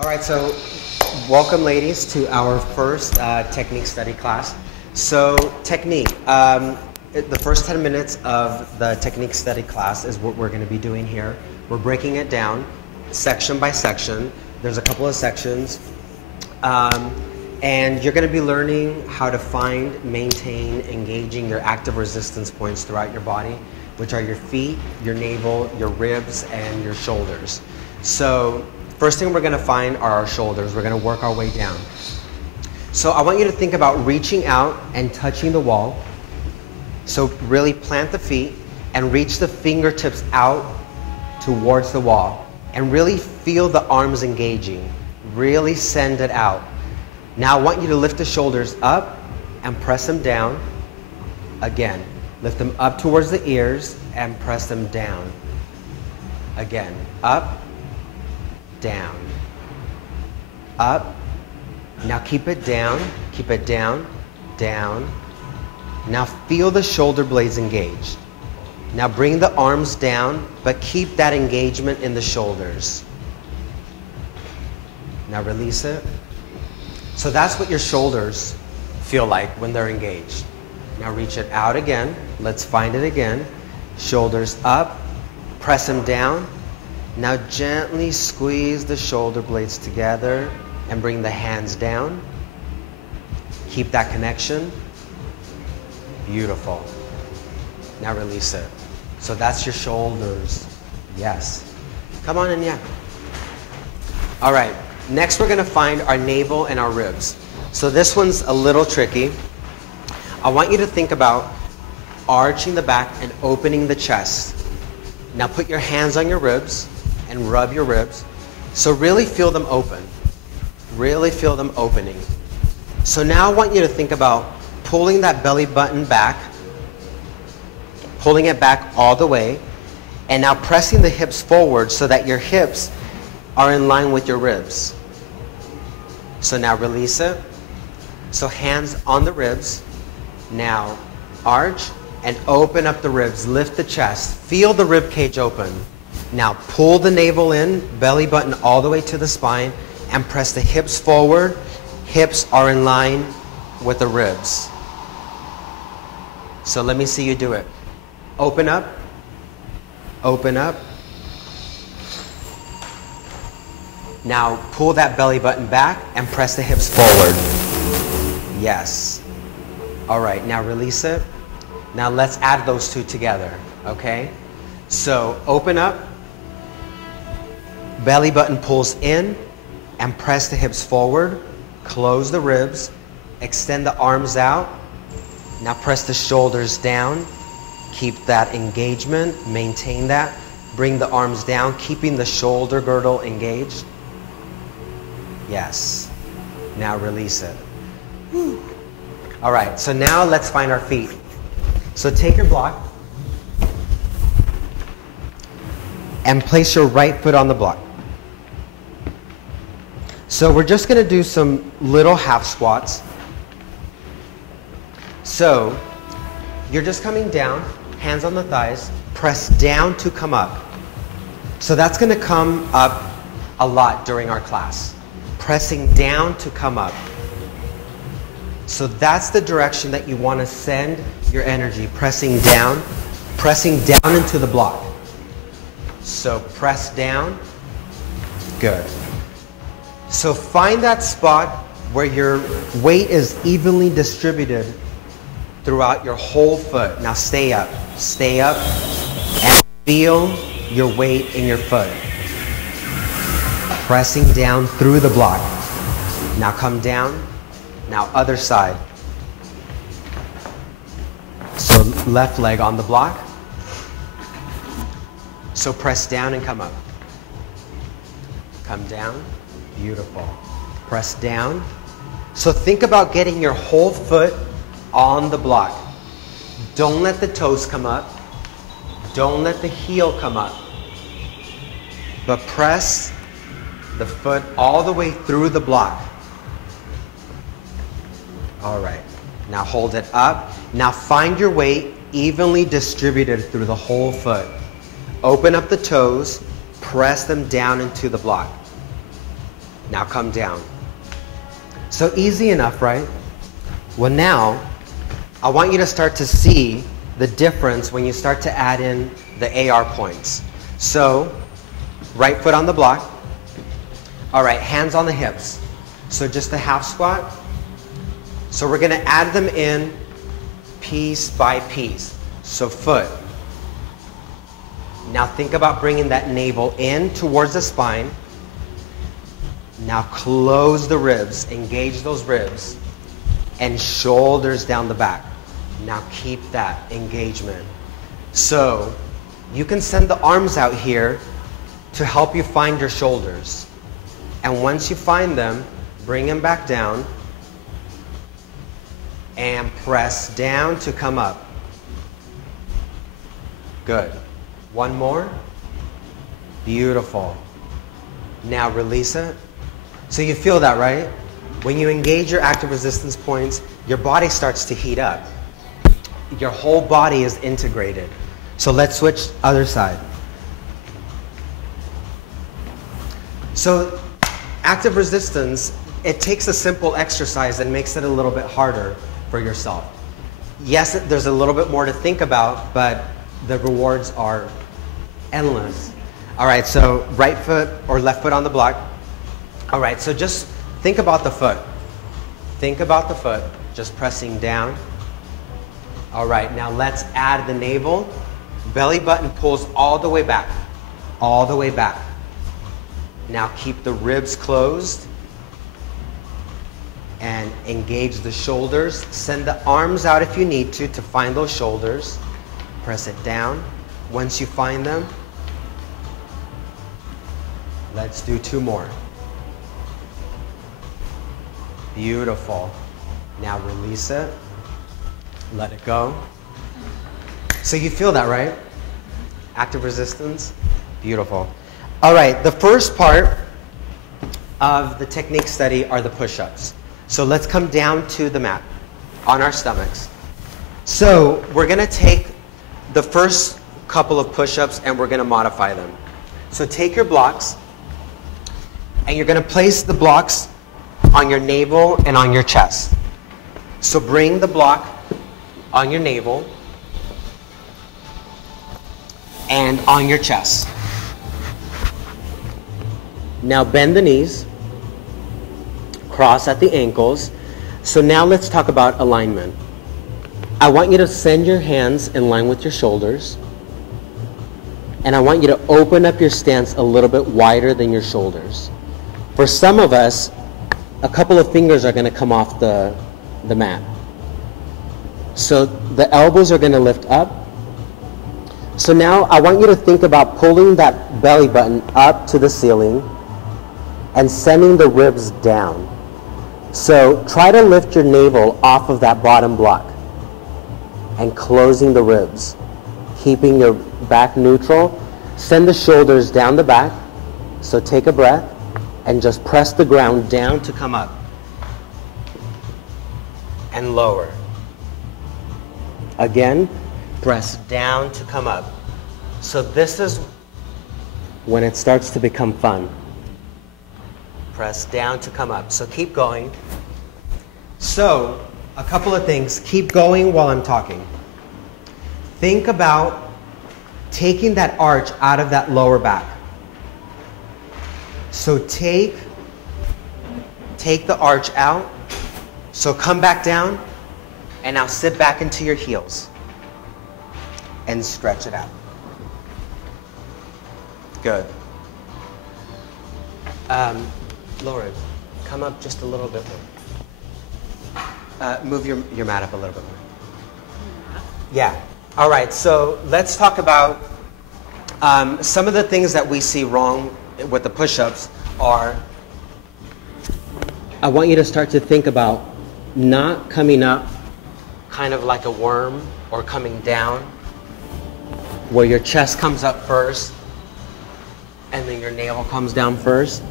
All right, so welcome ladies to our first technique study class. So technique, the first 10 minutes of the technique study class is what we're going to be doing here. We're breaking it down section by section. There's a couple of sections. And you're going to be learning how to find, maintain, engaging your active resistance points throughout your body, which are your feet, your navel, your ribs, and your shoulders. So first thing we're going to find are our shoulders. We're going to work our way down. So I want you to think about reaching out and touching the wall. So really plant the feet and reach the fingertips out towards the wall. And really feel the arms engaging. Really send it out. Now I want you to lift the shoulders up and press them down. Again, lift them up towards the ears and press them down. Again, up, down, up. Now keep it down, down. Now feel the shoulder blades engaged. Now bring the arms down, but keep that engagement in the shoulders. Now release it. So that's what your shoulders feel like when they're engaged. Now reach it out again. Let's find it again. Shoulders up, press them down. Now gently squeeze the shoulder blades together and bring the hands down. Keep that connection. Beautiful. Now release it. So that's your shoulders. Yes. Come on in, yeah. All right. Next, we're going to find our navel and our ribs. So this one's a little tricky. I want you to think about arching the back and opening the chest. Now put your hands on your ribs and rub your ribs. So really feel them open. Really feel them opening. So now I want you to think about pulling that belly button back, pulling it back all the way, and now pressing the hips forward so that your hips are in line with your ribs. So now release it. So hands on the ribs. Now arch and open up the ribs. Lift the chest. Feel the rib cage open. Now pull the navel in, belly button all the way to the spine, and press the hips forward. Hips are in line with the ribs. So let me see you do it. Open up. Open up. Now pull that belly button back and press the hips forward. Yes. All right, now release it. Now let's add those two together, okay? So open up, belly button pulls in, and press the hips forward. Close the ribs, extend the arms out. Now press the shoulders down. Keep that engagement, maintain that. Bring the arms down, keeping the shoulder girdle engaged. Yes. Now release it. All right, so now let's find our feet. So take your block and place your right foot on the block. So we're just going to do some little half squats. So you're just coming down, hands on the thighs, press down to come up. So that's going to come up a lot during our class. Pressing down to come up. So that's the direction that you want to send your energy. Pressing down into the block. So press down. Good. So find that spot where your weight is evenly distributed throughout your whole foot. Now stay up, and feel your weight in your foot. Pressing down through the block. Now come down. Now other side. So left leg on the block. So press down and come up. Come down. Beautiful. Press down. So think about getting your whole foot on the block. Don't let the toes come up. Don't let the heel come up. But press the foot all the way through the block. All right. Now hold it up. Now find your weight evenly distributed through the whole foot. Open up the toes, press them down into the block. Now come down. So easy enough, right? Well, now I want you to start to see the difference when you start to add in the AR points. So right foot on the block. All right, hands on the hips. So just a half squat. So we're going to add them in piece by piece. So foot. Now think about bringing that navel in towards the spine. Now close the ribs, engage those ribs, and shoulders down the back. Now keep that engagement. So you can send the arms out here to help you find your shoulders. And once you find them, bring them back down and press down to come up. Good. One more. Beautiful. Now release it. So you feel that, right? When you engage your active resistance points, your body starts to heat up. Your whole body is integrated. So let's switch other side. So active resistance, it takes a simple exercise and makes it a little bit harder for yourself. Yes, there's a little bit more to think about, but the rewards are endless. All right, so right foot or left foot on the block. All right, so just think about the foot. Think about the foot, just pressing down. All right, now let's add the navel. Belly button pulls all the way back, all the way back. Now keep the ribs closed and engage the shoulders. Send the arms out if you need to find those shoulders. Press it down. Once you find them, let's do two more. Beautiful. Now release it. Let it go. So you feel that, right? Active resistance. Beautiful. All right, the first part of the technique study are the push-ups. So let's come down to the mat on our stomachs. So we're going to take the first couple of push-ups and we're going to modify them. So take your blocks and you're going to place the blocks on your navel and on your chest. So bring the block on your navel and on your chest. Now bend the knees, cross at the ankles. So now let's talk about alignment. I want you to send your hands in line with your shoulders, and I want you to open up your stance a little bit wider than your shoulders. For some of us, a couple of fingers are going to come off the mat. So the elbows are going to lift up. So now I want you to think about pulling that belly button up to the ceiling and sending the ribs down. So try to lift your navel off of that bottom block and closing the ribs, keeping your back neutral. Send the shoulders down the back. So take a breath and just press the ground down to come up and lower. Again, press down to come up. So this is when it starts to become fun. Press down to come up. So keep going. So a couple of things. Keep going while I'm talking. Think about taking that arch out of that lower back. So take the arch out. So come back down and now sit back into your heels and stretch it out. Good. Lauren, come up just a little bit more. Move your mat up a little bit more. Yeah. All right, so let's talk about some of the things that we see wrong with the push-ups are, I want you to start to think about not coming up kind of like a worm or coming down where your chest comes up first and then your navel comes down first.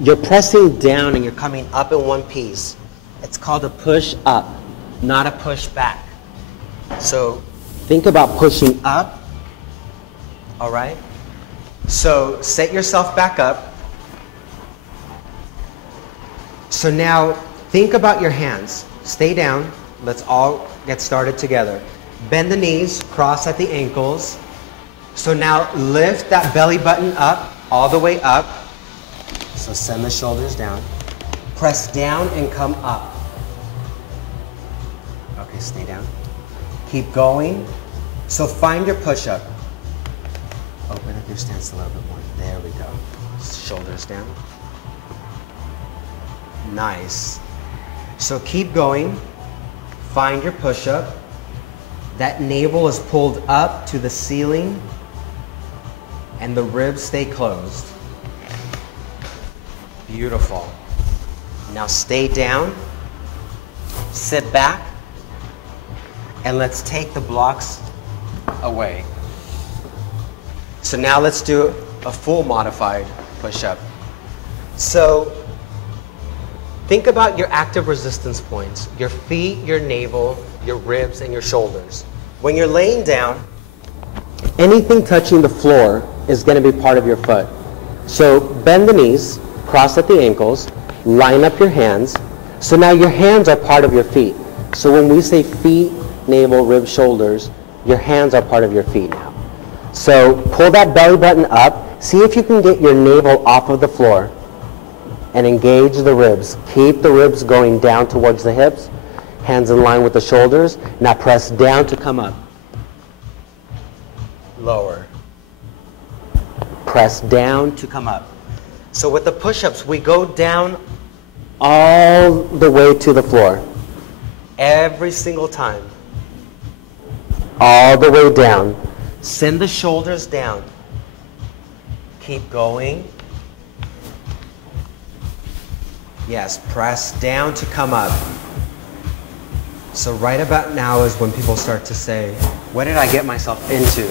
You're pressing down and you're coming up in one piece. It's called a push up, not a push back. So think about pushing up, all right? So set yourself back up. So now think about your hands. Stay down. Let's all get started together. Bend the knees, cross at the ankles. So now lift that belly button up, all the way up. So send the shoulders down. Press down and come up. Okay, stay down. Keep going. So find your push-up. Open up your stance a little bit more. There we go. Shoulders down. Nice. So keep going. Find your push-up. That navel is pulled up to the ceiling and the ribs stay closed. Beautiful. Now stay down. Sit back. And let's take the blocks away. So now let's do a full modified push-up. So think about your active resistance points, your feet, your navel, your ribs, and your shoulders. When you're laying down, anything touching the floor is going to be part of your foot. So bend the knees, cross at the ankles, line up your hands. So now your hands are part of your feet. So when we say feet, navel, ribs, shoulders, your hands are part of your feet now. So pull that belly button up. See if you can get your navel off of the floor and engage the ribs. Keep the ribs going down towards the hips. Hands in line with the shoulders. Now press down to come up. Lower. Press down to come up. So with the push-ups, we go down all the way to the floor. Every single time. All the way down. Send the shoulders down. Keep going. Yes, press down to come up. So right about now is when people start to say, what did I get myself into?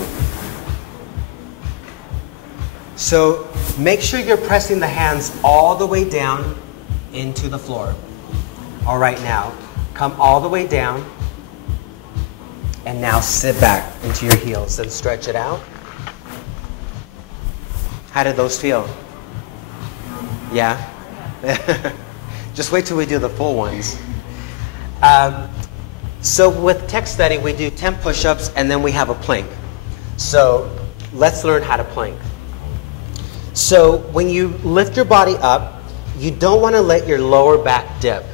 So make sure you're pressing the hands all the way down into the floor. All right, now come all the way down. And now sit back into your heels and stretch it out. How did those feel? Yeah? Just wait till we do the full ones. So with tech study, we do 10 push-ups and then we have a plank. So let's learn how to plank. So when you lift your body up, you don't want to let your lower back dip.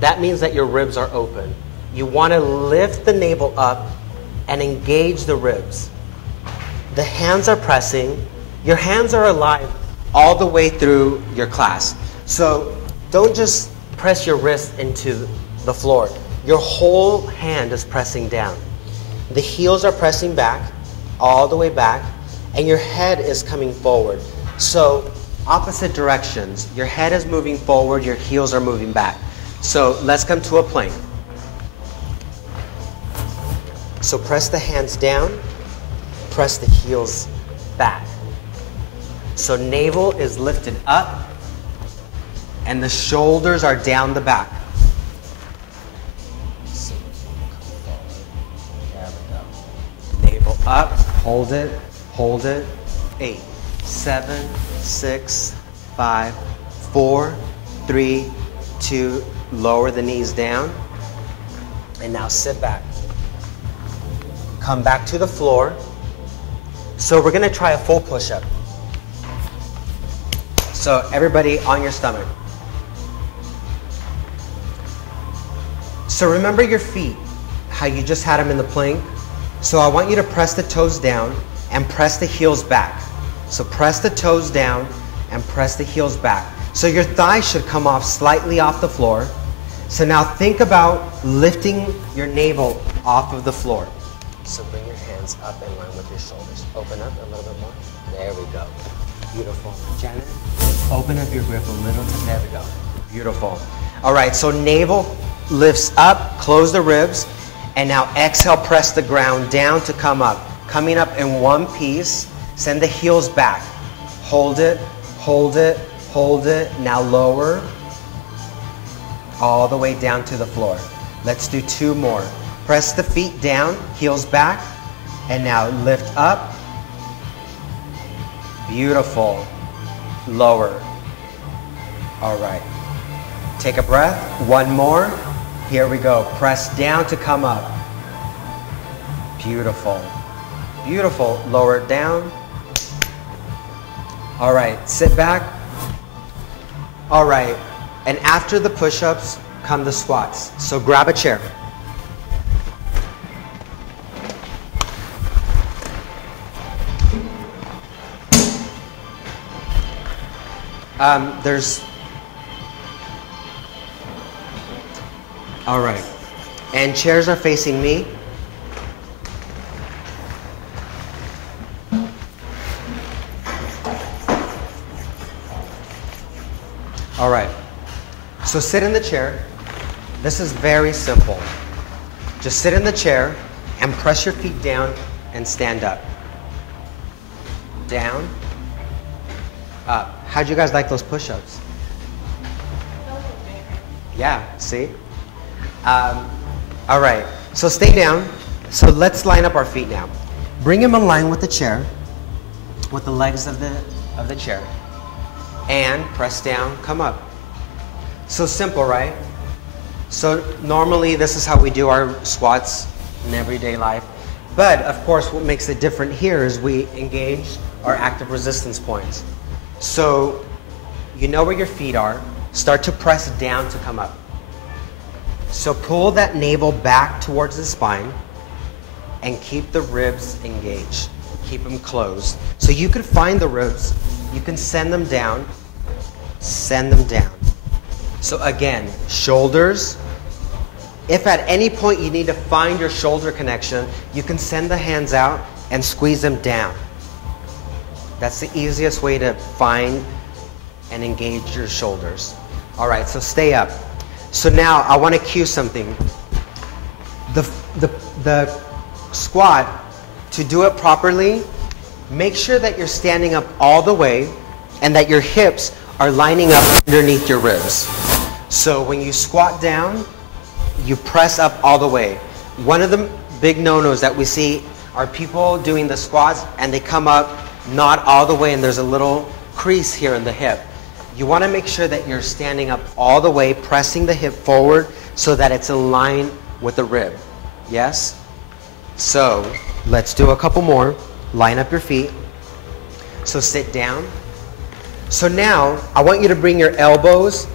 That means that your ribs are open. You want to lift the navel up and engage the ribs. The hands are pressing. Your hands are alive all the way through your class. So don't just press your wrist into the floor. Your whole hand is pressing down. The heels are pressing back, all the way back, and your head is coming forward. So opposite directions. Your head is moving forward, your heels are moving back. So let's come to a plank. So press the hands down, press the heels back. So navel is lifted up, and the shoulders are down the back. So, there we go. Navel up, hold it, 8, 7, 6, 5, 4, 3, 2, lower the knees down, and now sit back. Come back to the floor. So we're going to try a full push-up. So everybody on your stomach. So remember your feet, how you just had them in the plank. So I want you to press the toes down and press the heels back. So press the toes down and press the heels back. So your thighs should come off slightly off the floor. So now think about lifting your navel off of the floor. So bring your hands up in line with your shoulders. Open up a little bit more. There we go. Beautiful. Janet, open up your grip a little. There we go. Beautiful. All right, so navel lifts up, close the ribs, and now exhale, press the ground down to come up. Coming up in one piece, send the heels back. Hold it, hold it, hold it. Now lower, all the way down to the floor. Let's do 2 more. Press the feet down, heels back, and now lift up. Beautiful. Lower. All right. Take a breath. One more. Here we go. Press down to come up. Beautiful. Beautiful. Lower it down. All right. Sit back. All right. And after the push-ups come the squats. So grab a chair. All right. And chairs are facing me. All right. So sit in the chair. This is very simple. Just sit in the chair and press your feet down and stand up. Down, up. How'd you guys like those push-ups? Yeah, see? All right, so stay down. So let's line up our feet now. Bring them in line with the chair, with the legs of the chair. And press down, come up. So simple, right? So normally this is how we do our squats in everyday life. But of course what makes it different here is we engage our active resistance points. So you know where your feet are. Start to press down to come up. So pull that navel back towards the spine and keep the ribs engaged. Keep them closed. So you can find the ribs. You can send them down. Send them down. So again, shoulders. If at any point you need to find your shoulder connection, you can send the hands out and squeeze them down. That's the easiest way to find and engage your shoulders. All right, so stay up. So now I want to cue something. The squat, to do it properly, make sure that you're standing up all the way and that your hips are lining up underneath your ribs. So when you squat down, you press up all the way. One of the big no-nos that we see are people doing the squats and they come up not all the way and there's a little crease here in the hip. You want to make sure that you're standing up all the way, pressing the hip forward so that it's in line with the rib. Yes? So let's do a couple more. Line up your feet. So sit down. So now I want you to bring your elbows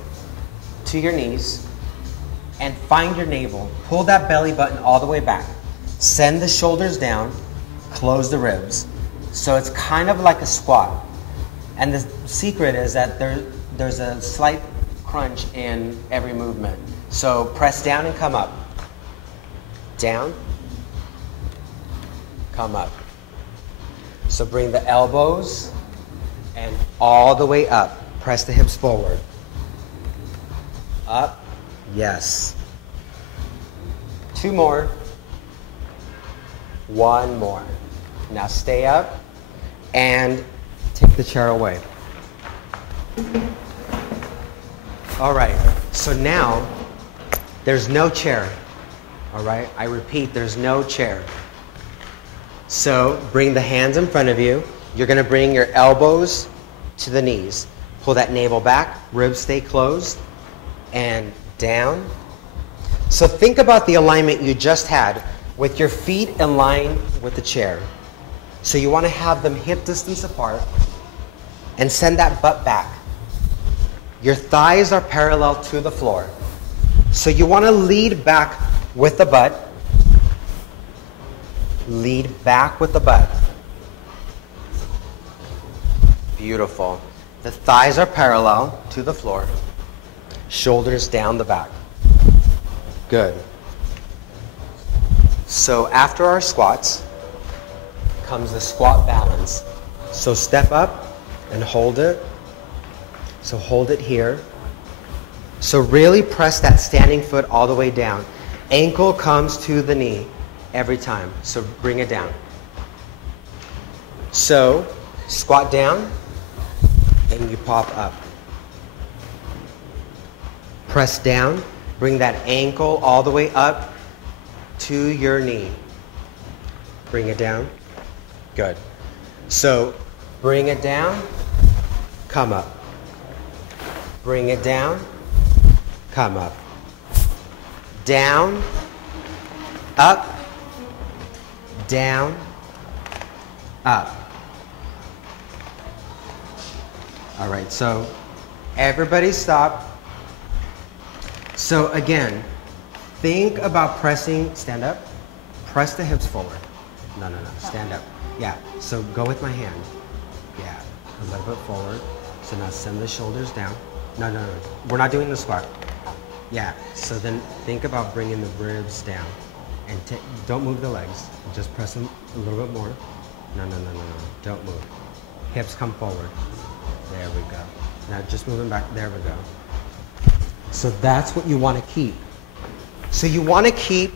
to your knees and find your navel. Pull that belly button all the way back. Send the shoulders down. Close the ribs. So it's kind of like a squat. And the secret is that there's a slight crunch in every movement. So press down and come up. Down. Come up. So bring the elbows and all the way up. Press the hips forward. Up. Yes. Two more. One more. Now stay up and take the chair away. All right, so now there's no chair. All right, I repeat, there's no chair. So bring the hands in front of you. You're going to bring your elbows to the knees. Pull that navel back, ribs stay closed, and down. So think about the alignment you just had with your feet in line with the chair. So you want to have them hip distance apart and send that butt back. Your thighs are parallel to the floor. So you want to lead back with the butt. Lead back with the butt. Beautiful. The thighs are parallel to the floor. Shoulders down the back. Good. So after our squats comes the squat balance. So step up and hold it. So hold it here. So really press that standing foot all the way down. Ankle comes to the knee every time. So bring it down. So squat down and you pop up. Press down. Bring that ankle all the way up to your knee. Bring it down. Good. So bring it down. Come up. Bring it down. come up. Down, up, down, up. All right, so everybody stop. So again, think about pressing, stand up, press the hips forward. No, stand up. Yeah, so go with my hand. Yeah, a little bit forward. So now send the shoulders down. No, we're not doing the squat. Yeah, so then think about bringing the ribs down. And don't move the legs, just press them a little bit more. No, don't move. Hips come forward. There we go. Now just moving back, there we go. So that's what you want to keep. So you want to keep,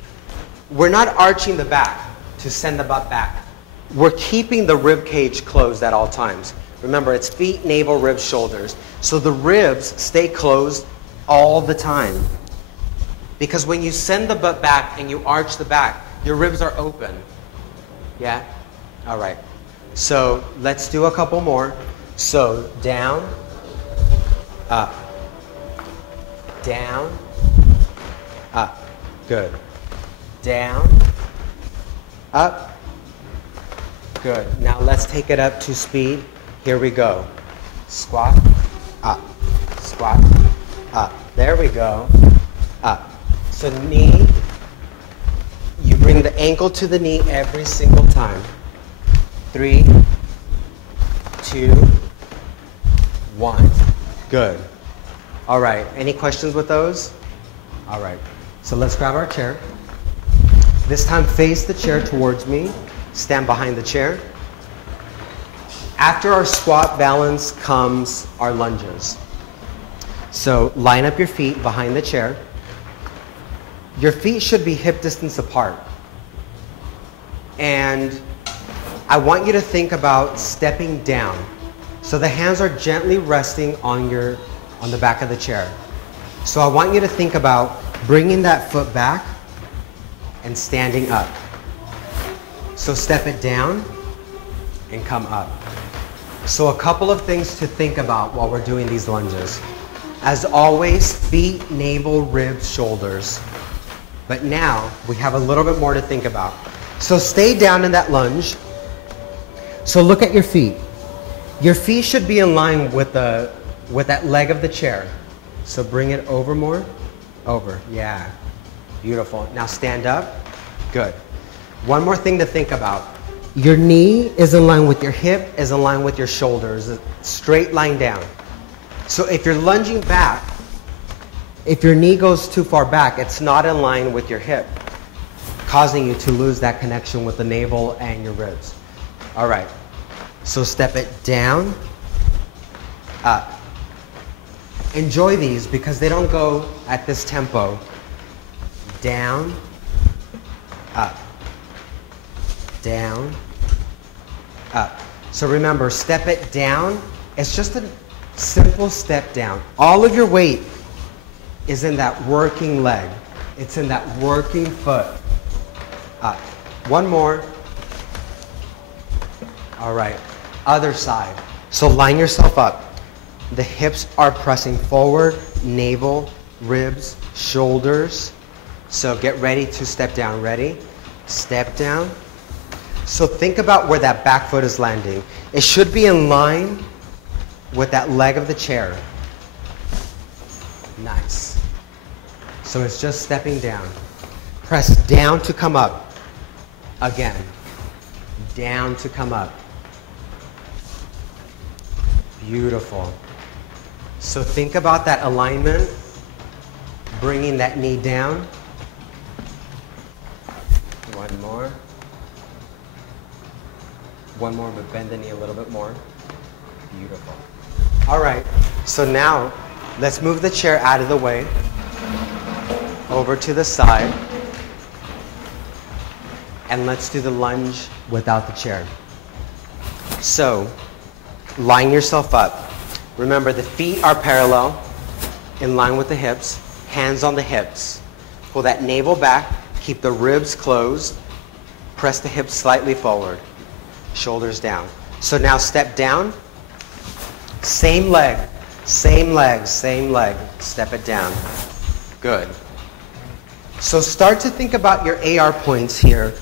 we're not arching the back to send the butt back. We're keeping the rib cage closed at all times. Remember, it's feet, navel, ribs, shoulders. So the ribs stay closed all the time. Because when you send the butt back and you arch the back, your ribs are open. Yeah? All right. So let's do a couple more. So down, up, down, up. Good. Down, up. Good. Now let's take it up to speed. Here we go. Squat, up, squat, up. There we go. Up. So knee, you bring the ankle to the knee every single time. 3, 2, 1. Good. All right. Any questions with those? All right. So let's grab our chair. This time face the chair towards me. Stand behind the chair. After our squat balance comes our lunges. So line up your feet behind the chair. Your feet should be hip distance apart. And I want you to think about stepping down. So the hands are gently resting on the back of the chair. So I want you to think about bringing that foot back and standing up. So step it down and come up. So a couple of things to think about while we're doing these lunges. As always, feet, navel, ribs, shoulders. But now we have a little bit more to think about. So stay down in that lunge. So look at your feet. Your feet should be in line with that leg of the chair. So bring it over more. Over. Yeah. Beautiful. Now stand up. Good. One more thing to think about. Your knee is in line with your hip, is in line with your shoulders. A straight line down. So if you're lunging back, if your knee goes too far back, it's not in line with your hip, causing you to lose that connection with the navel and your ribs. All right. So step it down, up. Enjoy these because they don't go at this tempo. Down, up, down, up. So remember, step it down. It's just a simple step down. All of your weight is in that working leg. It's in that working foot. Up. One more. All right. Other side. So line yourself up. The hips are pressing forward, navel, ribs, shoulders. So get ready to step down. Ready? Step down. So think about where that back foot is landing. It should be in line with that leg of the chair. Nice. So it's just stepping down. Press down to come up. Again. Down to come up. Beautiful. So think about that alignment, bringing that knee down. One more. One more, but bend the knee a little bit more. Beautiful. All right, so now let's move the chair out of the way, over to the side, and let's do the lunge without the chair. So, line yourself up. Remember, the feet are parallel, in line with the hips, hands on the hips. Pull that navel back, keep the ribs closed, press the hips slightly forward, shoulders down. So now step down, same leg, same leg, same leg, step it down. Good. So start to think about your AR points here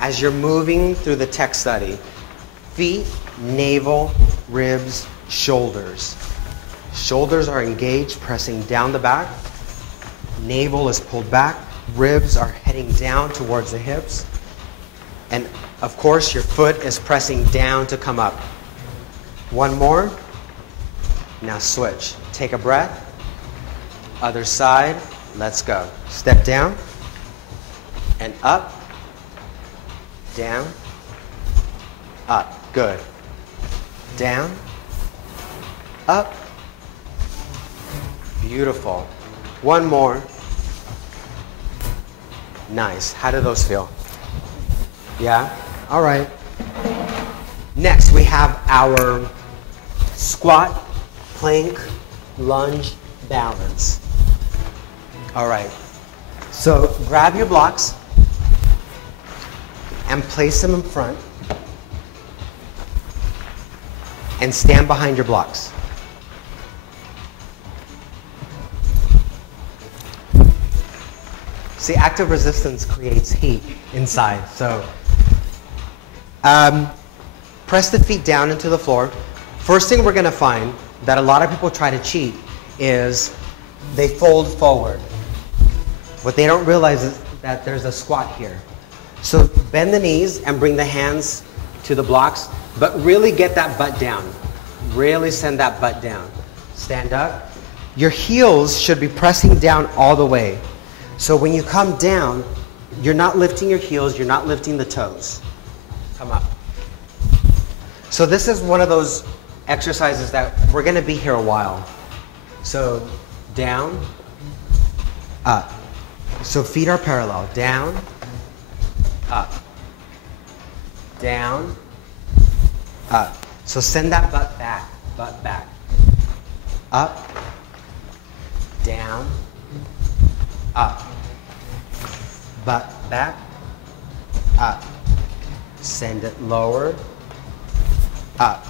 as you're moving through the tech study. Feet, navel, ribs, shoulders. Shoulders are engaged, pressing down the back. Navel is pulled back. Ribs are heading down towards the hips. And of course, your foot is pressing down to come up. One more. Now switch. Take a breath. Other side. Let's go. Step down and up, down, up. Good. Down, up. Beautiful. One more. Nice. How do those feel? Yeah? All right. Next, we have our squat, plank, lunge, balance. All right. So grab your blocks and place them in front and stand behind your blocks. See, active resistance creates heat inside. So press the feet down into the floor. First thing we're going to find that a lot of people try to cheat is they fold forward. What they don't realize is that there's a squat here. So bend the knees and bring the hands to the blocks, but really get that butt down. Really send that butt down. Stand up. Your heels should be pressing down all the way. So when you come down, you're not lifting your heels, you're not lifting the toes. Come up. So this is one of those exercises that we're going to be here a while. So down, up. So feet are parallel. Down, up. Down, up. So send that butt back, butt back. Up, down, up. Butt back, up. Send it lower, up.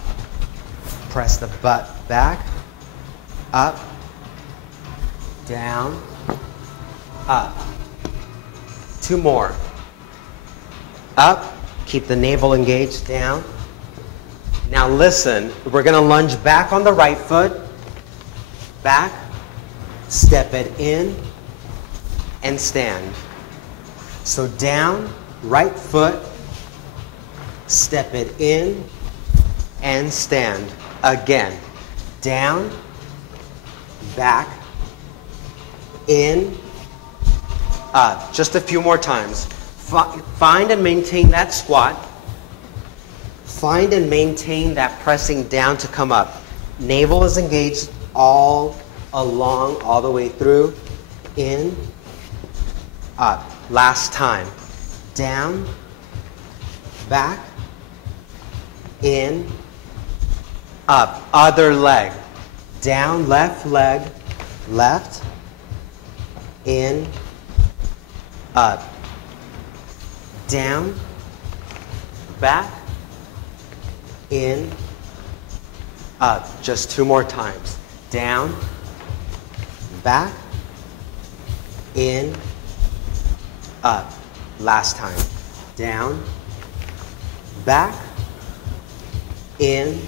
Press the butt back, up, down, up. Two more. Up, keep the navel engaged, down. Now listen, we're going to lunge back on the right foot, back, step it in, and stand. So down, right foot, step it in, and stand. Again, down, back, in, up. Just a few more times. Find and maintain that squat. Find and maintain that pressing down to come up. Navel is engaged all along, all the way through. In, up. Last time. Down, back, in, up. Other leg. Down, left leg, left, in, up. Down, back, in, up. Just two more times. Down, back, in, up. Last time. Down, back, in,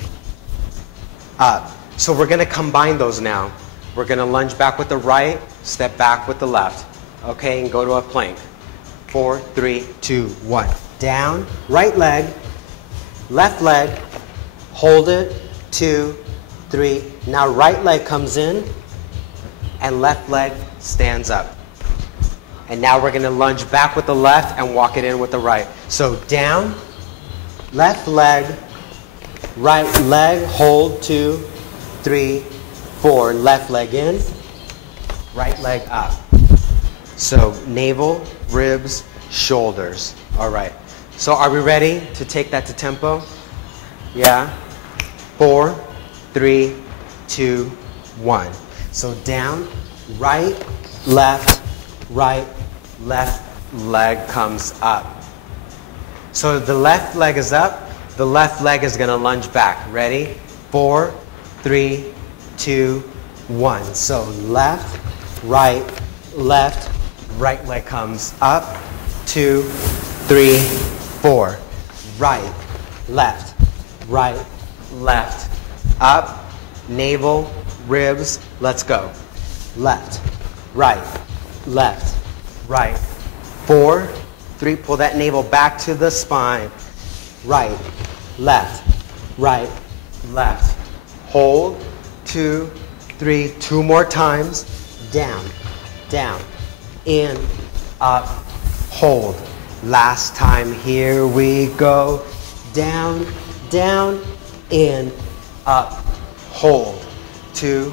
up. So we're going to combine those now. We're going to lunge back with the right, step back with the left. Okay, and go to a plank. 4, 3, 2, 1. Down, right leg, left leg, hold it, 2, 3. Now right leg comes in, and left leg stands up. And now we're going to lunge back with the left and walk it in with the right. So down, left leg, right leg, hold, 2, 3, 4. Left leg in, right leg up. So navel, ribs, shoulders. All right. So are we ready to take that to tempo? Yeah. 4, 3, 2, 1. So down, right, left leg comes up. So the left leg is up, the left leg is going to lunge back. Ready? 4, 3, 2, 1. So left, right, left, right leg comes up, 2, 3, 4. Right, left, up, navel, ribs, let's go. Left, right, 4, 3, pull that navel back to the spine. Right, left, hold, 2, 3, 2 more times, down, in, up, hold. Last time, here we go, down, in, up, hold, 2.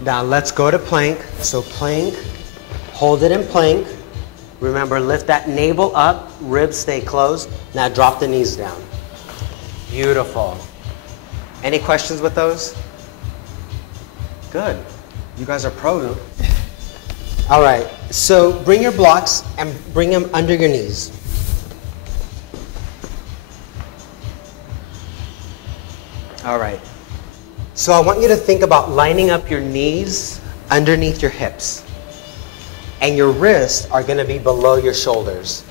Now let's go to plank. So plank, hold it in plank. Remember, lift that navel up, ribs stay closed. Now drop the knees down. Beautiful. Any questions with those? Good. You guys are pro. All right, so bring your blocks and bring them under your knees. All right. So I want you to think about lining up your knees underneath your hips. And your wrists are going to be below your shoulders.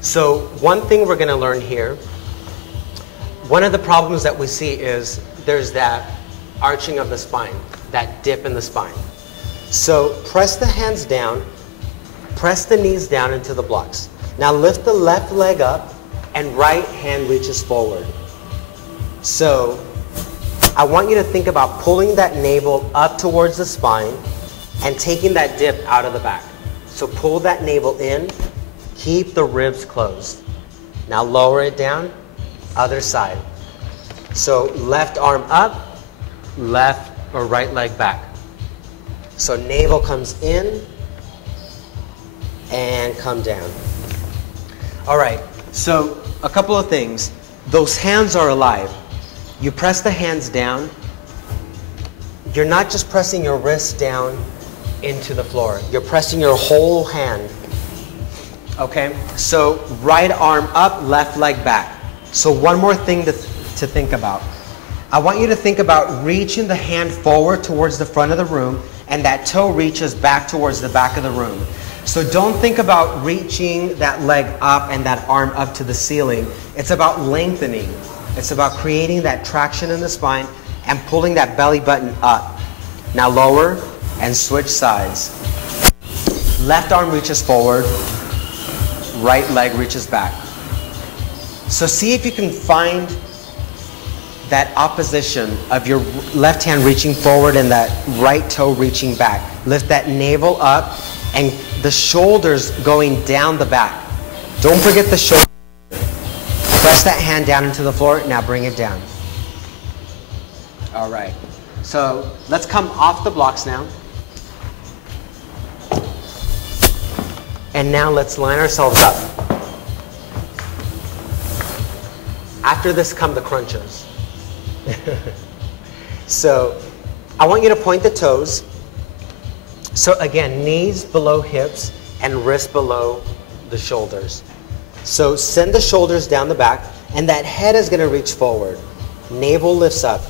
So one thing we're going to learn here, one of the problems that we see is there's that arching of the spine, that dip in the spine. So press the hands down, press the knees down into the blocks. Now lift the left leg up and right hand reaches forward. So I want you to think about pulling that navel up towards the spine and taking that dip out of the back. So pull that navel in, keep the ribs closed. Now lower it down, other side. So left arm up, left or right leg back. So navel comes in and come down. All right, so a couple of things. Those hands are alive. You press the hands down. You're not just pressing your wrist down into the floor. You're pressing your whole hand. Okay, so right arm up, left leg back. So one more thing to think about. I want you to think about reaching the hand forward towards the front of the room and that toe reaches back towards the back of the room. So don't think about reaching that leg up and that arm up to the ceiling. It's about lengthening. It's about creating that traction in the spine and pulling that belly button up. Now lower and switch sides. Left arm reaches forward, right leg reaches back. So see if you can find that opposition of your left hand reaching forward and that right toe reaching back. Lift that navel up and the shoulders going down the back. Don't forget the shoulder. Press that hand down into the floor. Now bring it down. All right. So let's come off the blocks now. And now let's line ourselves up. After this come the crunches. So I want you to point the toes. So again, knees below hips and wrists below the shoulders. So send the shoulders down the back and that head is going to reach forward. Navel lifts up.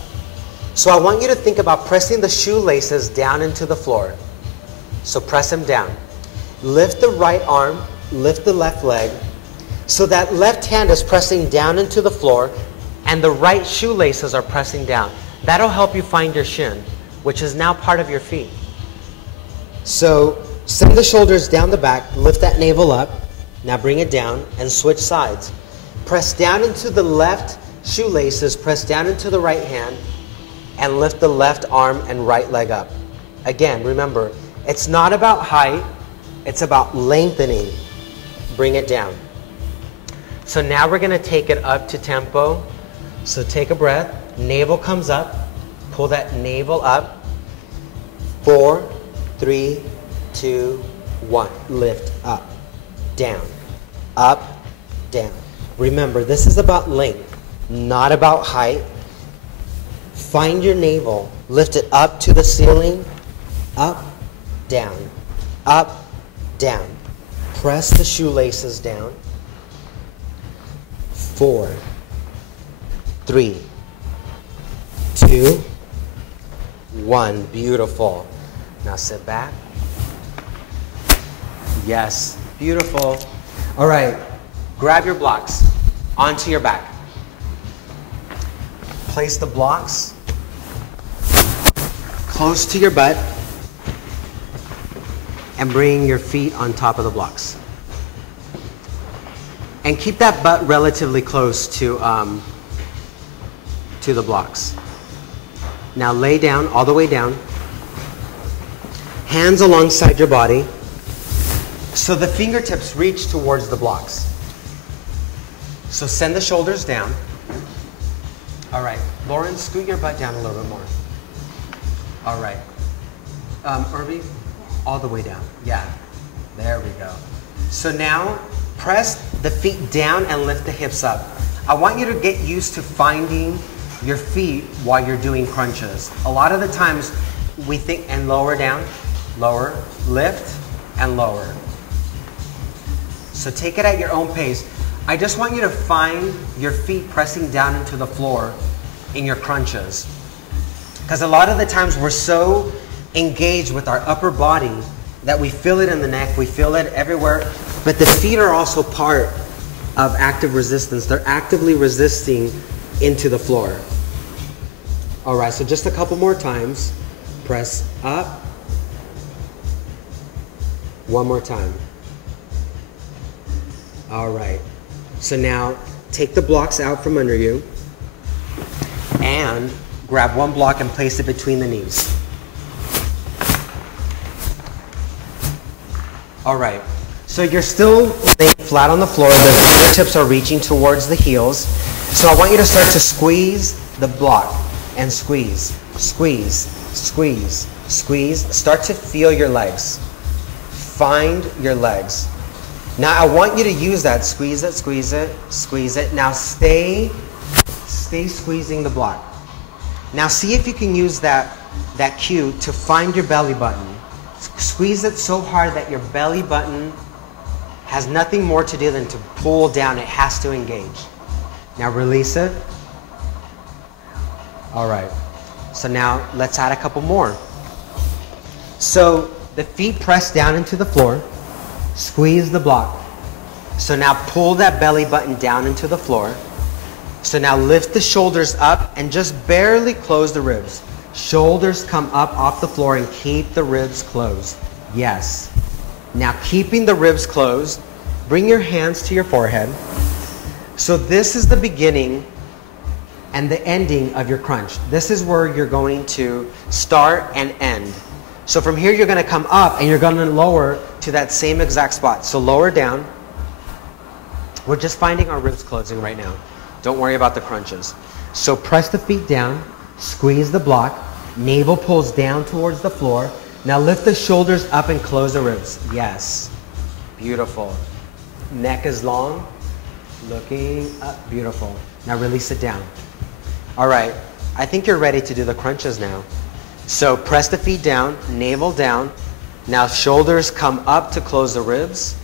So I want you to think about pressing the shoelaces down into the floor. So press them down. Lift the right arm, lift the left leg. So that left hand is pressing down into the floor and the right shoelaces are pressing down. That'll help you find your shin, which is now part of your feet. So send the shoulders down the back, lift that navel up. Now bring it down and switch sides. Press down into the left shoelaces, press down into the right hand, and lift the left arm and right leg up. Again, remember, it's not about height, it's about lengthening. Bring it down. So now we're going to take it up to tempo. So take a breath, navel comes up, pull that navel up. 4, 3, 2, 1. Lift up, down, up, down. Remember, this is about length, not about height. Find your navel, lift it up to the ceiling, up, down, up, down. Press the shoelaces down. 4, 3, 2, 1. Beautiful. Now sit back. Yes, beautiful. All right, grab your blocks onto your back. Place the blocks close to your butt and bring your feet on top of the blocks. And keep that butt relatively close to the blocks. Now lay down, all the way down. Hands alongside your body so the fingertips reach towards the blocks. So send the shoulders down. All right, Lauren, scoot your butt down a little bit more. All right. Irby, all the way down. Yeah, there we go. So now press the feet down and lift the hips up. I want you to get used to finding your feet while you're doing crunches. A lot of the times we think, and lower down, lower, lift, and lower. So take it at your own pace. I just want you to find your feet pressing down into the floor in your crunches. Because a lot of the times we're so engaged with our upper body that we feel it in the neck, we feel it everywhere, but the feet are also part of active resistance. They're actively resisting into the floor. All right, so just a couple more times. Press up. One more time. All right. So now take the blocks out from under you and grab one block and place it between the knees. All right. So you're still laying flat on the floor. The fingertips are reaching towards the heels. So I want you to start to squeeze the block and squeeze, squeeze, squeeze, squeeze. Start to feel your legs. Find your legs. Now I want you to use that. Squeeze it, squeeze it, squeeze it. Now stay squeezing the block. Now see if you can use that cue to find your belly button. Squeeze it so hard that your belly button has nothing more to do than to pull down. It has to engage. Now release it. All right. So now let's add a couple more. So the feet press down into the floor. Squeeze the block. So now pull that belly button down into the floor. So now lift the shoulders up and just barely close the ribs. Shoulders come up off the floor and keep the ribs closed. Yes. Now keeping the ribs closed, bring your hands to your forehead. So this is the beginning and the ending of your crunch. This is where you're going to start and end. So from here you're going to come up and you're going to lower to that same exact spot. So lower down. We're just finding our ribs closing right now. Don't worry about the crunches. So press the feet down, squeeze the block, navel pulls down towards the floor. Now lift the shoulders up and close the ribs. Yes. Beautiful. Neck is long. Looking up. Beautiful. Now release it down. All right. I think you're ready to do the crunches now. So press the feet down, navel down. Now shoulders come up to close the ribs.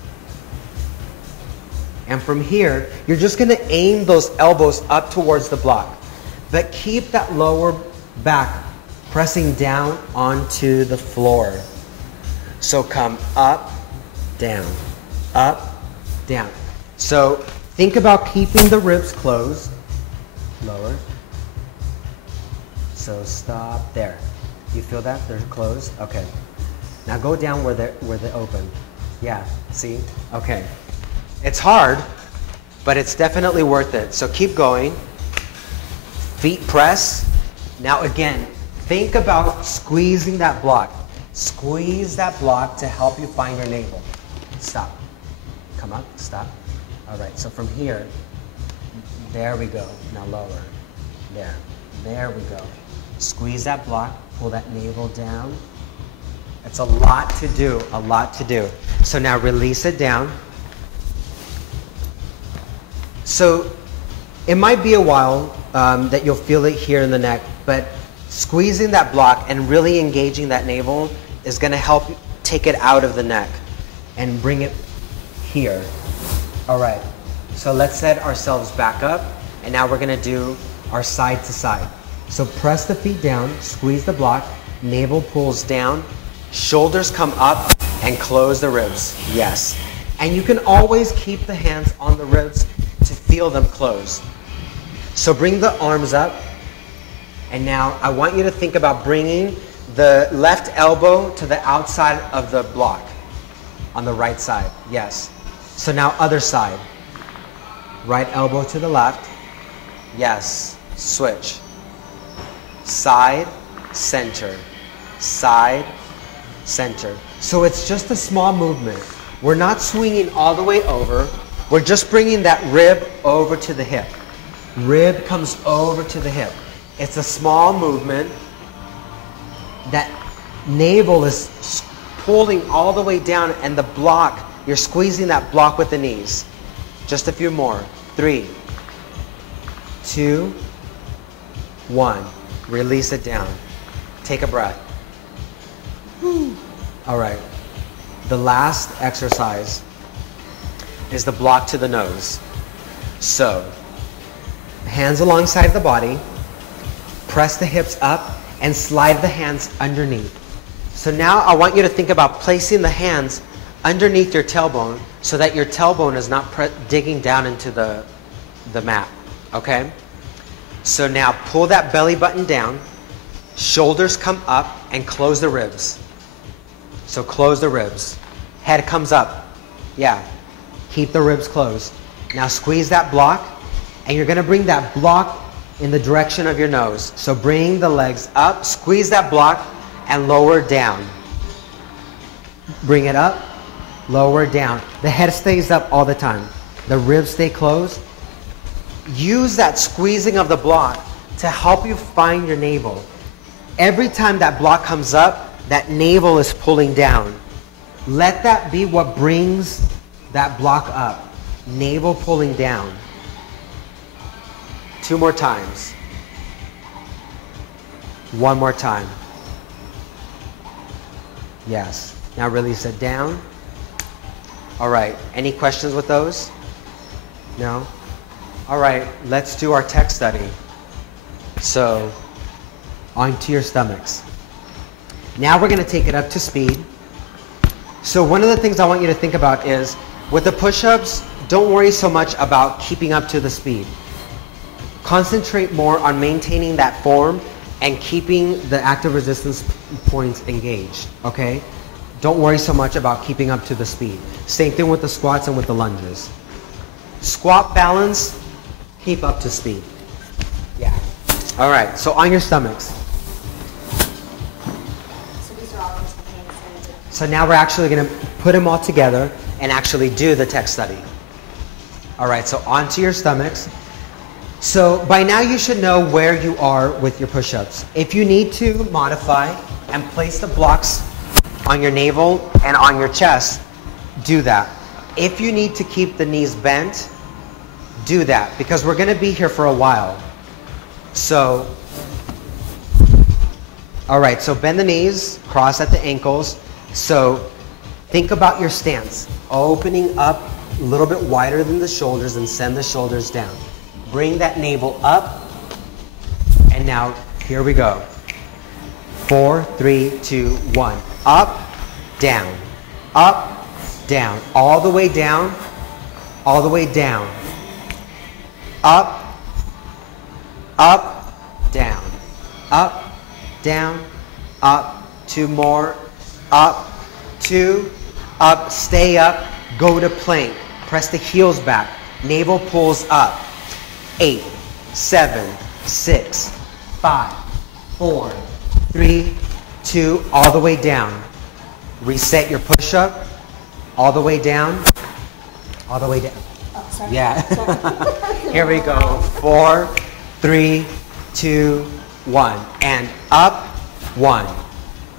And from here, you're just going to aim those elbows up towards the block. But keep that lower back pressing down onto the floor. So come up, down, up, down. So think about keeping the ribs closed. Lower. So stop there. You feel that? They're closed? Okay. Now go down where they're open. Yeah, see? Okay. It's hard, but it's definitely worth it. So keep going. Feet press. Now again, think about squeezing that block. Squeeze that block to help you find your navel. Stop. Come up, stop. All right, so from here, there we go. Now lower. There. There we go. Squeeze that block, pull that navel down. It's a lot to do, a lot to do. So now release it down. So it might be a while that you'll feel it here in the neck, but squeezing that block and really engaging that navel is going to help take it out of the neck and bring it here. All right, so let's set ourselves back up, and now we're going to do our side to side. So press the feet down, squeeze the block, navel pulls down, shoulders come up, and close the ribs. Yes. And you can always keep the hands on the ribs to feel them close. So bring the arms up. And now I want you to think about bringing the left elbow to the outside of the block on the right side. Yes. So now other side. Right elbow to the left. Yes. Switch. Side, center. Side, center. So it's just a small movement. We're not swinging all the way over. We're just bringing that rib over to the hip. Rib comes over to the hip. It's a small movement. That navel is pulling all the way down, and the block, you're squeezing that block with the knees. Just a few more. 3, 2, 1. Release it down. Take a breath. All right. The last exercise is the block to the nose. So, hands alongside the body, press the hips up, and slide the hands underneath. So now I want you to think about placing the hands underneath your tailbone so that your tailbone is not digging down into the mat, okay? So now pull that belly button down, shoulders come up, and close the ribs. So close the ribs. Head comes up. Yeah. Keep the ribs closed. Now squeeze that block, and you're going to bring that block in the direction of your nose. So bring the legs up, squeeze that block, and lower down. Bring it up, lower down. The head stays up all the time. The ribs stay closed. Use that squeezing of the block to help you find your navel. Every time that block comes up, that navel is pulling down. Let that be what brings that block up. Navel pulling down. 2 more times. 1 more time. Yes. Now release it down. All right. Any questions with those? No? All right. Let's do our tech study. So, onto your stomachs. Now we're going to take it up to speed. So one of the things I want you to think about is, with the push-ups, don't worry so much about keeping up to the speed. Concentrate more on maintaining that form and keeping the active resistance points engaged, okay? Don't worry so much about keeping up to the speed. Same thing with the squats and with the lunges. Squat balance, keep up to speed. Yeah. All right, so on your stomachs. So now we're actually going to put them all together and actually do the tech study. All right, so onto your stomachs. So by now you should know where you are with your push-ups. If you need to modify and place the blocks on your navel and on your chest, do that. If you need to keep the knees bent, do that, because we're going to be here for a while. So, all right, so bend the knees, cross at the ankles. So think about your stance, opening up a little bit wider than the shoulders and send the shoulders down. Bring that navel up, and now here we go. 4, 3, 2, 1. Up, down, all the way down, all the way down. Up, down, up, 2 more. Up, 2, up, stay up, go to plank. Press the heels back. Navel pulls up. 8, 7, 6, 5, 4, 3, 2, all the way down. Reset your push-up. All the way down. All the way down. Oh, sorry. Yeah. Sorry. Here we go. 4, 3, 2, 1. And up, 1.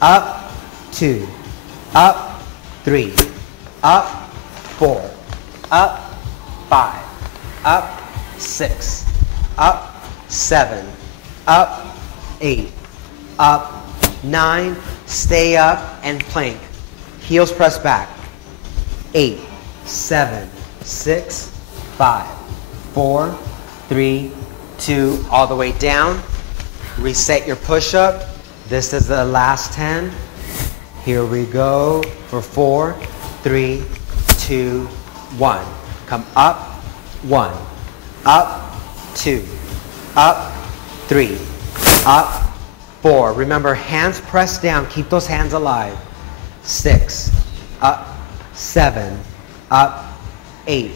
Up, 2, up, 3, up, 4, up, 5, up, 6, up, 7, up, 8, up, 9, stay up and plank. Heels press back. 8, 7, 6, 5, 4, 3, 2, all the way down. Reset your push-up. This is the last 10. Here we go for 4, 3, 2, 1. Come up, 1, up, 2, up, 3, up, 4. Remember, hands pressed down. Keep those hands alive. 6, up, 7, up, 8,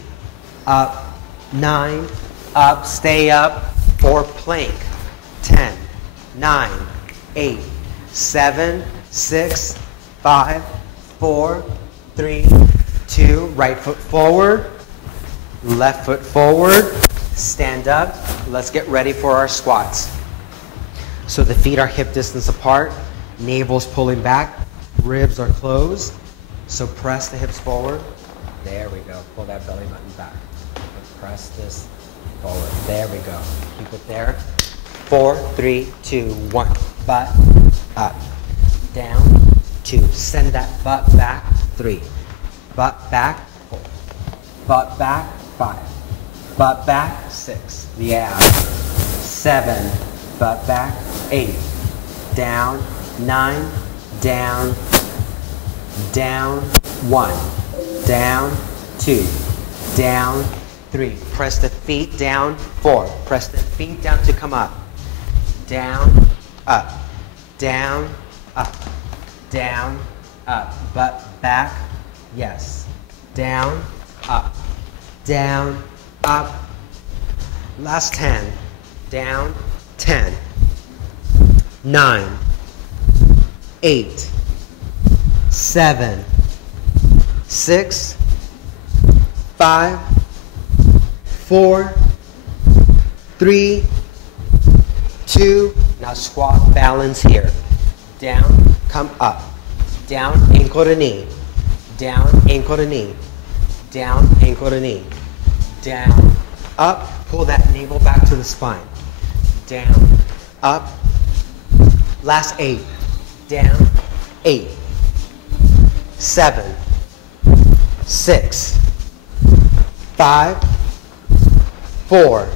up, 9, up, stay up, for plank. 10, 9, 8, 7, 6, 5, 4, 3, 2, right foot forward, left foot forward, stand up. Let's get ready for our squats. So the feet are hip distance apart, navel's pulling back, ribs are closed. So press the hips forward. There we go. Pull that belly button back. Press this forward. There we go. Keep it there. 4, 3, 2, 1. Butt up. Down. 2. Send that butt back. 3. Butt back. 4. Butt back. 5. Butt back. 6. Yeah. 7. Butt back. 8. Down. 9. Down. Down. 1. Down. 2. Down. 3. Press the feet down. 4. Press the feet down to come up. Down, up, down, up, down, up. Butt back, yes. Down, up, down, up. Last 10. Down, 10, 9, 8, 7, 6, 5, 4, 3, 2, now squat, balance here. Down, come up. Down, ankle to knee. Down, ankle to knee. Down, ankle to knee. Down, up, pull that navel back to the spine. Down, up. Last 8. Down, 8, 7, 6, 5, 4,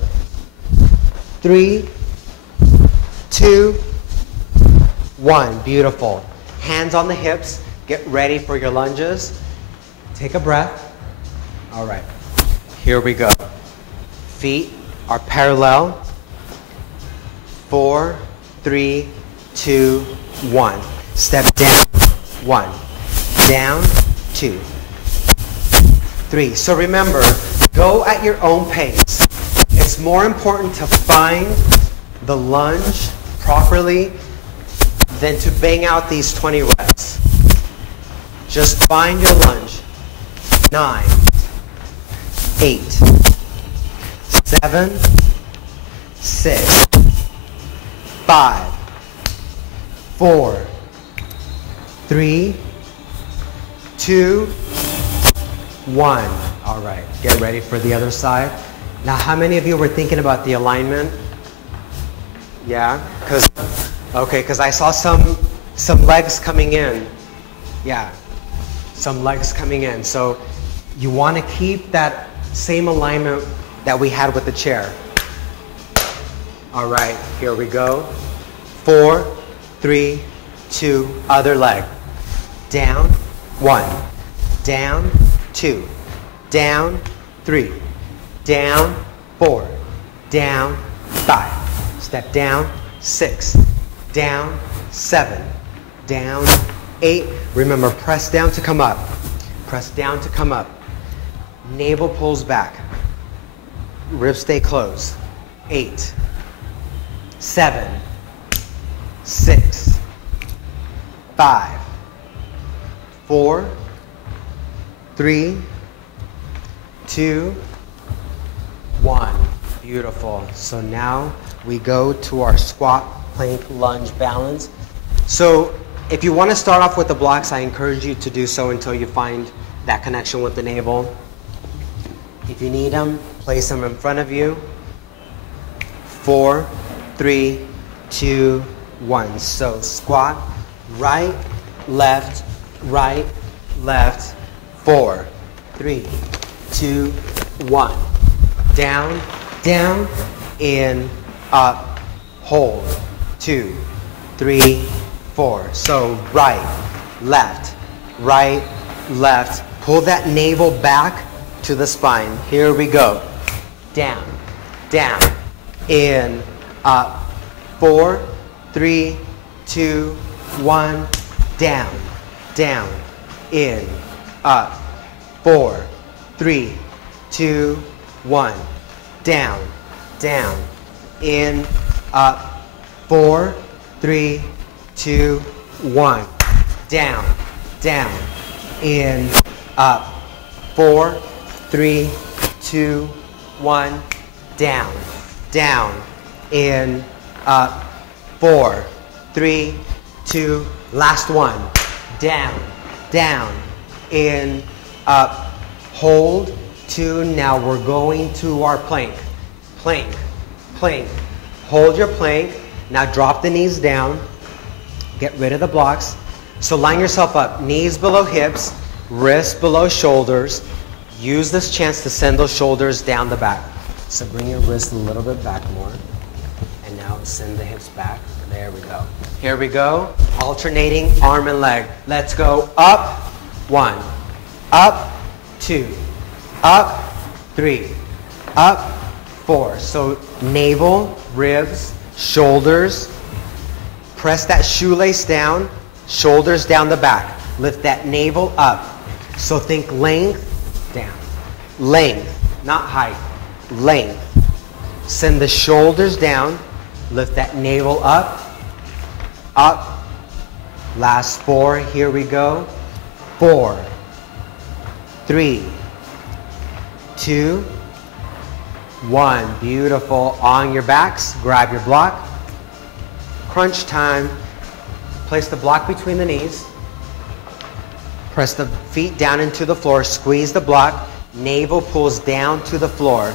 3, 2, 1. Beautiful. Hands on the hips. Get ready for your lunges. Take a breath. All right. Here we go. Feet are parallel. 4, 3, 2, 1. Step down. 1. Down. 2. 3. So remember, go at your own pace. It's more important to find the lunge properly than to bang out these 20 reps. Just find your lunge. 9, 8, 7, 6, 5, 4, 3, 2, 1. All right, get ready for the other side. Now, how many of you were thinking about the alignment? Yeah, because I saw some legs coming in. Yeah, some legs coming in. So you want to keep that same alignment that we had with the chair. All right, here we go. 4, 3, 2, other leg. Down, 1. Down, 2. Down, 3. Down, 4. Down, 5. Step down, 6. Down, 7. Down, 8. Remember, press down to come up. Press down to come up. Navel pulls back. Ribs stay closed. 8, 7, 6, 5, 4, 3, 2, 1. Beautiful. So now we go to our squat, plank, lunge, balance. So if you want to start off with the blocks, I encourage you to do so until you find that connection with the navel. If you need them, place them in front of you. 4, 3, 2, 1. So squat, right, left, 4, 3, 2, 1. Down, down, in, up, hold. 2, 3, 4. So right, left, pull that navel back to the spine. Here we go. Down, down, in, up. 4, 3, 2, 1, down, down, in, up. 4, 3, 2, 1, down, down, in, up. 4, 3, 2, 1, down, down, in, up. 4, 3, 2, 1, down, down, in, up. 4, 3, 2, last one. Down, down, in, up. Hold, 2. Now we're going to our plank. Plank, plank. Hold your plank. Now drop the knees down. Get rid of the blocks. So line yourself up. Knees below hips, wrists below shoulders. Use this chance to send those shoulders down the back. So bring your wrist a little bit back more. And now send the hips back. There we go. Here we go. Alternating arm and leg. Let's go up. 1. Up. 2. Up. 3. Up. 4. So navel, ribs, shoulders. Press that shoelace down. Shoulders down the back. Lift that navel up. So think length, down. Length, not height. Length. Send the shoulders down. Lift that navel up. Up. Last 4. Here we go. 4, 3, 2, 1. Beautiful. On your backs. Grab your block. Crunch time. Place the block between the knees. Press the feet down into the floor. Squeeze the block. Navel pulls down to the floor.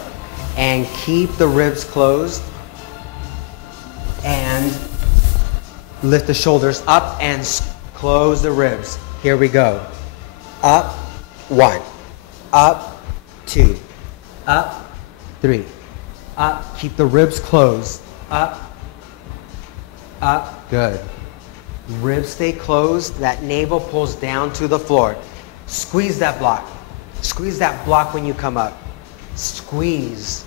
And keep the ribs closed. And lift the shoulders up and close the ribs. Here we go. Up. 1. Up. 2. Up. 3. Up. Keep the ribs closed. Up. Up. Good. Ribs stay closed. That navel pulls down to the floor. Squeeze that block. Squeeze that block when you come up. Squeeze.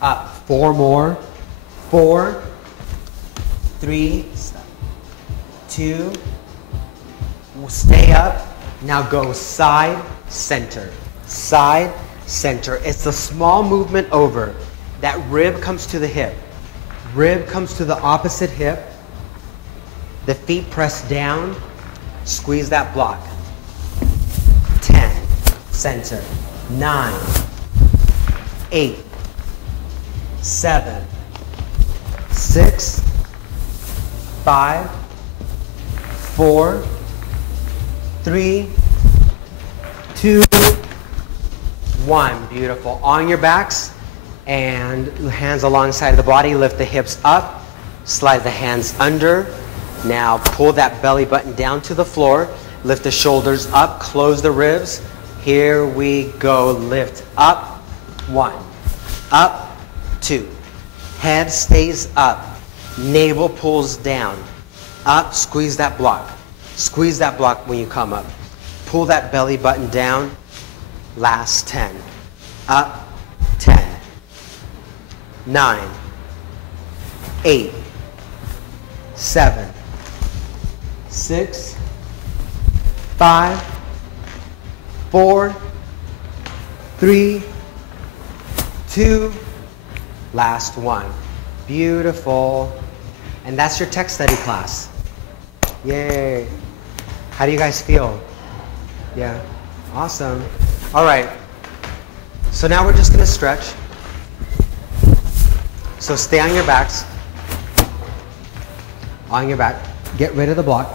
Up. 4 more. 4, 3, 2, stay up. Now go side, center. Side, center. It's a small movement over. That rib comes to the hip. Rib comes to the opposite hip. The feet press down. Squeeze that block. 10, center. 9, 8, 7, 6, 5, 4, 3, 2, 1. Beautiful. On your backs and hands alongside the body. Lift the hips up. Slide the hands under. Now pull that belly button down to the floor. Lift the shoulders up. Close the ribs. Here we go. Lift up. 1. Up. 2. Head stays up. Navel pulls down. Up. Squeeze that block. Squeeze that block when you come up. Pull that belly button down. Last 10. Up. 10. 9. 8. 7. 6. 5. 4. 3. 2. Last 1. Beautiful. And that's your tech study class. Yay. How do you guys feel? Yeah. Awesome. All right. So now we're just going to stretch. So stay on your backs. On your back. Get rid of the block.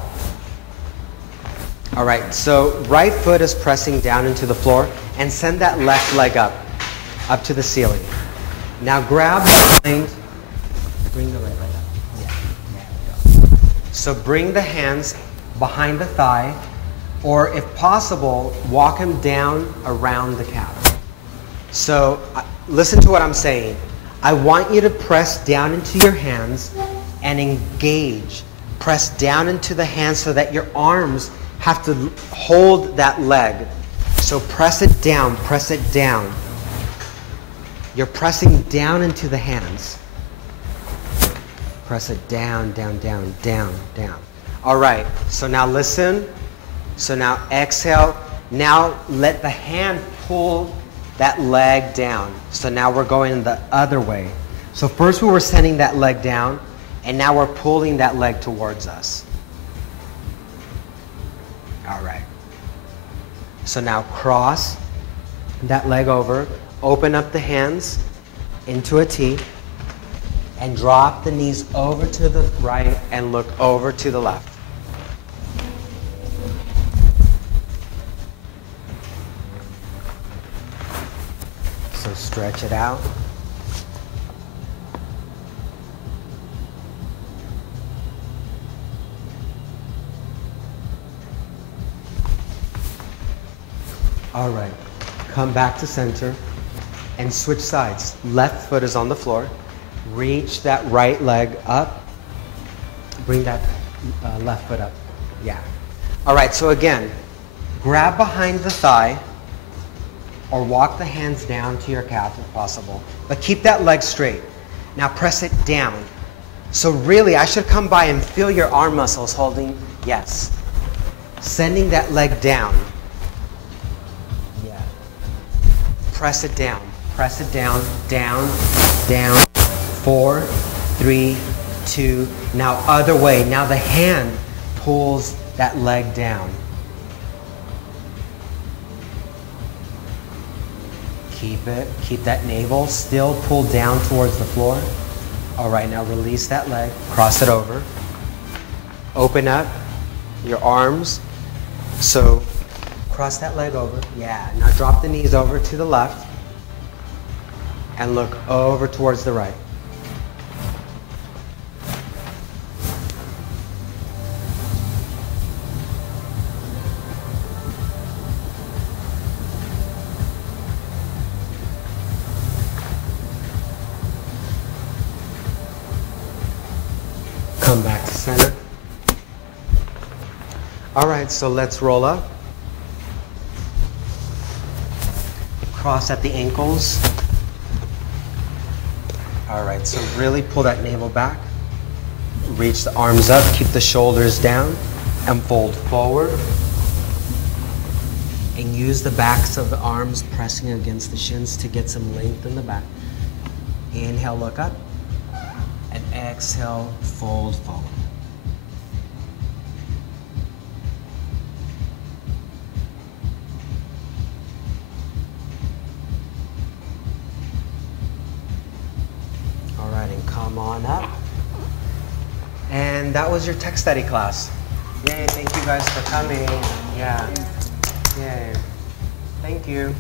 All right. So right foot is pressing down into the floor and send that left leg up to the ceiling. Now grab the plank. Bring the right leg up. Yeah. There we go. So bring the hands behind the thigh, or if possible, walk them down around the calf. So listen to what I'm saying. I want you to press down into your hands and engage. Press down into the hands so that your arms have to hold that leg. So press it down, press it down. You're pressing down into the hands. Press it down, down, down, down, down. All right, so now listen. So now exhale. Now let the hand pull that leg down. So now we're going the other way. So first we were sending that leg down, and now we're pulling that leg towards us. All right. So now cross that leg over, open up the hands into a T, and drop the knees over to the right and look over to the left. So stretch it out. All right, come back to center and switch sides. Left foot is on the floor. Reach that right leg up. Bring that left foot up. Yeah. All right, so again, grab behind the thigh or walk the hands down to your calf if possible. But keep that leg straight. Now press it down. So really, I should come by and feel your arm muscles holding. Yes. Sending that leg down. Yeah. Press it down. Press it down, down, down. 4, 3, 2. Now other way. Now the hand pulls that leg down. Keep it. Keep that navel still pulled down towards the floor. All right, now release that leg. Cross it over. Open up your arms. So cross that leg over. Yeah. Now drop the knees over to the left and look over towards the right. Come back to center. All right, so let's roll up. Cross at the ankles. All right, so really pull that navel back. Reach the arms up, keep the shoulders down, and fold forward. And use the backs of the arms pressing against the shins to get some length in the back. Inhale, look up. And exhale, fold forward. All right, and come on up. And that was your tech study class. Yay, thank you guys for coming. Yeah. Yay. Thank you.